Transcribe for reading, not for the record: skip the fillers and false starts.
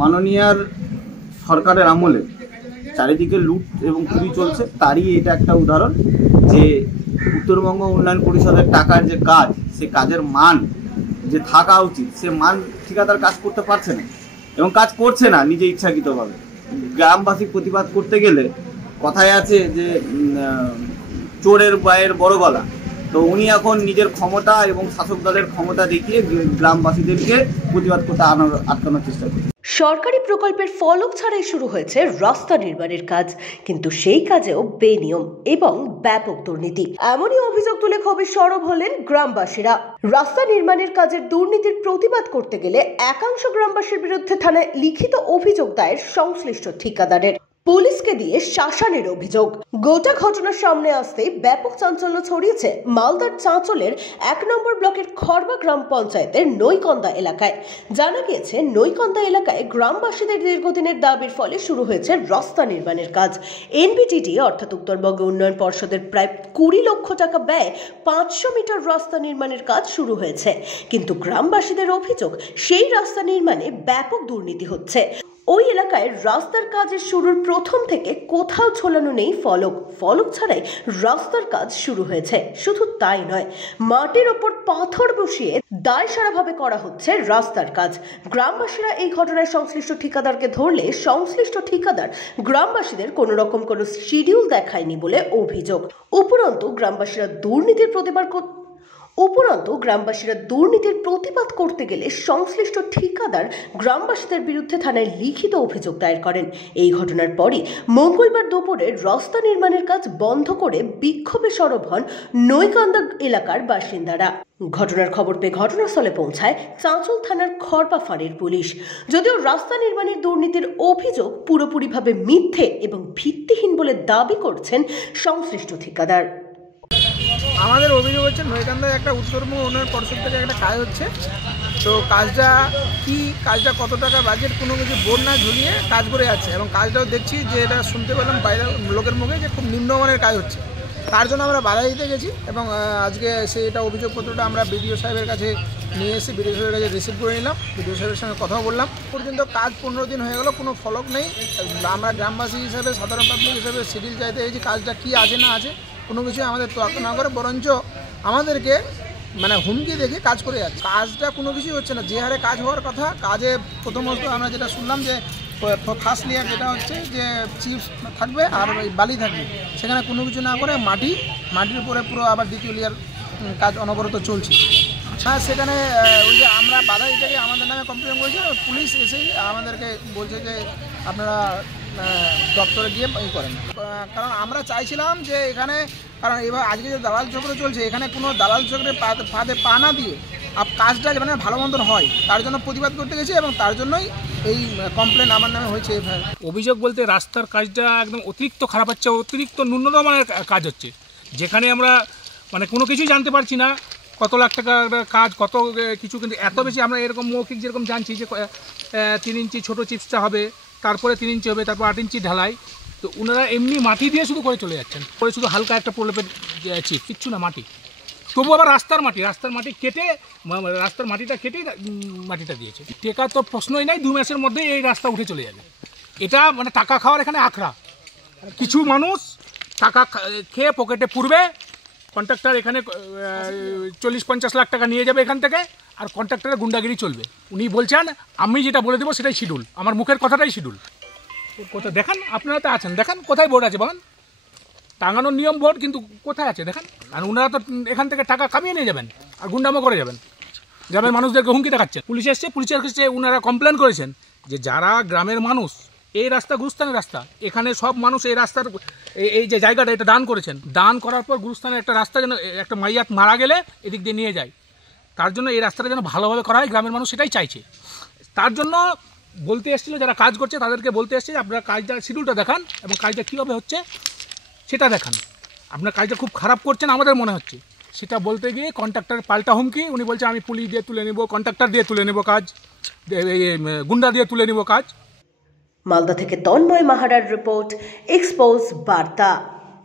মাননীয়ার সরকারের আমলে চারিদিকে লুট এবং চুরি চলছে, তারই এটা একটা উদাহরণ যে উত্তরবঙ্গ উন্নয়ন পরিষদের টাকার যে কাজ, সে কাজের মান যে থাকা উচিত, সে মান ঠিকাদার কাজ করতে পারছে না এবং কাজ করছে না নিজে ইচ্ছাকৃতভাবে। গ্রামবাসী প্রতিবাদ করতে গেলে কথায় আছে যে চোরের গায়ের বড় গলা, তো উনি এখন নিজের ক্ষমতা এবং শাসক দলের ক্ষমতা দেখিয়ে গ্রামবাসীদেরকে প্রতিবাদ করতে আটকানোর চেষ্টা করছে। সরকারি প্রকল্পের ফলক ছাড়াই শুরু হয়েছে রাস্তা নির্মাণের কাজ, কিন্তু সেই কাজেও বেনিয়ম এবং ব্যাপক দুর্নীতি। এমনই অভিযোগ তুলে ক্ষোভে সরব হলেন গ্রামবাসীরা। রাস্তা নির্মাণের কাজের দুর্নীতির প্রতিবাদ করতে গেলে একাংশ গ্রামবাসীর বিরুদ্ধে থানায় লিখিত অভিযোগ দায়ের সংশ্লিষ্ট ঠিকাদারের। পুলিশকে দিয়ে শাসানের অভিযোগ। গোটা ঘটনার সামনে আসতেই ব্যাপক চাঞ্চল্য ছড়িয়েছে মালদার চাঁচলের 1 নম্বর ব্লকের খড়বা গ্রাম পঞ্চায়েতের নৈকন্দা এলাকায়। জানা গিয়েছে, নৈকন্দা এলাকায় গ্রামবাসীদের দীর্ঘদিনের দাবির ফলে শুরু হয়েছে রাস্তা নির্মাণের কাজ। এনবিটিডি অর্থাৎ উত্তরবঙ্গ উন্নয়ন পর্ষদের প্রায় 20 লক্ষ টাকা ব্যয়ে 500 মিটার রাস্তা নির্মাণের কাজ শুরু হয়েছে, কিন্তু গ্রামবাসীদের অভিযোগ সেই রাস্তা নির্মাণে ব্যাপক দুর্নীতি হচ্ছে। ওই এলাকায় রাস্তার কাজের শুরুর প্রথম থেকে কোথাও ঝোলানো নেই ফলক ছাড়াই রাস্তার কাজ শুরু হয়েছে। শুধু তাই নয়, মাটির ওপর পাথর বসিয়ে দায়সারাভাবে করা হচ্ছে রাস্তার কাজ। গ্রামবাসীরা এই ঘটনায় সংশ্লিষ্ট ঠিকাদারকে ধরলে সংশ্লিষ্ট ঠিকাদার গ্রামবাসীদের কোনো রকম কোনো শিডিউল দেখায়নি বলে অভিযোগ। উপরন্তু গ্রামবাসীরা দুর্নীতির প্রতিবাদ করতে গেলে সংশ্লিষ্ট ঠিকাদার গ্রামবাসীদের বিরুদ্ধে থানায় লিখিত অভিযোগ দায়ের করেন। এই ঘটনার পরই মঙ্গলবার দুপুরে রাস্তা নির্মাণের কাজ বন্ধ করে বিক্ষোভে সরব হন নৈকন্দা এলাকার বাসিন্দারা। ঘটনার খবর পেয়ে ঘটনাস্থলে পৌঁছায় চাঁচল থানার খড়পা ফাঁড়ির পুলিশ। যদিও রাস্তা নির্মাণের দুর্নীতির অভিযোগ পুরোপুরিভাবে মিথ্যে এবং ভিত্তিহীন বলে দাবি করছেন সংশ্লিষ্ট ঠিকাদার। আমাদের অভিযোগ হচ্ছে নৈকান্দায় একটা উত্তরবঙ্গ উন্নয়ন পর্ষদ থেকে একটা কাজ হচ্ছে, তো কাজটা কাজটা কত টাকা বাজেট কোনো কিছু বোর্ড না ঝুলিয়ে কাজ করে যাচ্ছে, এবং কাজটাও দেখছি যে এটা শুনতে পেলাম বাইরের লোকের মুখে যে খুব নিম্নমানের কাজ হচ্ছে। তার জন্য আমরা বাধা দিতে গেছি এবং আজকে এটা অভিযোগপত্রটা আমরা বিডিও সাহেবের কাছে নিয়ে এসে বিডিও সাহেবের কাছে রিসিভ করে নিলাম। বিডিও সাহেবের সঙ্গে কথাও বললাম। পর্যন্ত কাজ 15 দিন হয়ে গেল, কোনো ফলক নেই। আমরা গ্রামবাসী হিসাবে, সাধারণ পাবলিক হিসাবে শিডিউল চাইতে গেছি, কাজটা কী আছে না আছে কোনো কিছু আমাদের তোয়াক্কা না করে বরঞ্চ আমাদেরকে হুমকি দেখে কাজ করে যাচ্ছে। কাজটা কোনো কিছুই হচ্ছে না যে হারে কাজ হওয়ার কথা। কাজে প্রথমত আমরা যেটা শুনলাম যে ফার্স্ট লেয়ার যেটা হচ্ছে যে চিপস থাকবে আর বালি থাকবে, সেখানে কোনো কিছু না করে মাটির উপরে পুরো আবার দ্বিতীয় লেয়ার কাজ অনবরত চলছে। হ্যাঁ, সেখানে ওই যে আমরা বাধা দিতে গিয়ে আমাদের নামে কমপ্লেন করেছে, পুলিশ এসেই আমাদেরকে বলছে যে আপনারা দপ্তরে গিয়ে করেন। কারণ আমরা চাইছিলাম যে এখানে, কারণ এবার আজকে যে দালাল চক্র চলছে, এখানে কোনো দালাল চক্রের ফাঁদে পা না দিয়ে কাজটা ভালো মন্দন হয়, তার জন্য প্রতিবাদ করতে গেছি এবং তার জন্যই এই কমপ্লেন আমার নামে হয়েছে। অভিযোগ বলতে রাস্তার কাজটা একদম অতিরিক্ত খারাপ হচ্ছে, অতিরিক্ত ন্যূনতম মানের কাজ হচ্ছে, যেখানে আমরা কোনো কিছুই জানতে পারছি না কত লাখ টাকার কাজ, কত কিছু, কিন্তু এত বেশি আমরা এরকম মৌখিক যেরকম জানছি যে 3 ইঞ্চি ছোটো চিপসটা হবে, তারপরে 3 ইঞ্চি হবে, তারপর 8 ইঞ্চি ঢালাই। তো ওনারা এমনি মাটি দিয়ে শুধু করে চলে যাচ্ছেন, পরে শুধু হালকা একটা প্রলেপের চিপ, কিচ্ছু না মাটি। তবু আবার রাস্তার মাটি কেটে, রাস্তার মাটিটা কেটে মাটিটা দিয়েছে। টেকা তো প্রশ্নই নাই, 2 মাসের মধ্যে এই রাস্তা উঠে চলে যাবে। এটা টাকা খাওয়ার এখানে আখড়া। কিছু মানুষ টাকা খেয়ে পকেটে পুরবে, কন্ট্রাক্টর এখানে 40-50 লাখ টাকা নিয়ে যাবে এখান থেকে, আর কন্ট্রাক্টরের গুন্ডাগিরি চলবে। উনি বলছেন আমি যেটা বলে দেবো সেটাই শিডিউল, আমার মুখের কথাটাই শিডিউল। কোথায় দেখান, আপনারা তো আছেন, দেখান কোথায় বোর্ড আছে বলেন। টাঙানোর নিয়ম বোর্ড, কিন্তু কোথায় আছে দেখান। আর ওনারা তো এখান থেকে টাকা কামিয়ে নিয়ে যাবেন আর গুন্ডামো করে যাবেন, গ্রামের মানুষদেরকে হুমকি দেখাচ্ছেন। পুলিশ এসছে, পুলিশের কাছে ওনারা কমপ্লেন করেছেন যে যারা গ্রামের মানুষ, এই রাস্তা গুরুস্থানের রাস্তা, এখানে সব মানুষ এই রাস্তার এই যে জায়গাটা এটা দান করেছেন, দান করার পর গুরুস্থানের একটা রাস্তা যেন একটা মাইয়াত মারা গেলে এদিক দিয়ে নিয়ে যায়, তার জন্য এই রাস্তাটা যেন ভালোভাবে করা হয়, গ্রামের মানুষ সেটাই চাইছে। তার জন্য বলতে এসেছিলো যারা কাজ করছে তাদেরকে বলতে এসছে যে আপনারা কাজটা শিডিউলটা দেখান এবং কাজটা কীভাবে হচ্ছে সেটা দেখান। আপনার কাজটা খুব খারাপ করছেন আমাদের মনে হচ্ছে, সেটা বলতে গিয়ে কন্ট্রাক্টরের পাল্টা হুমকি। উনি বলছে আমি পুলিশ দিয়ে তুলে নেব, কন্ট্রাক্টর দিয়ে তুলে নেব কাজ, গুন্ডা দিয়ে তুলে নেব কাজ। মালদা থেকে তন্ময় মাহারার রিপোর্ট, এক্সপোজ বার্তা।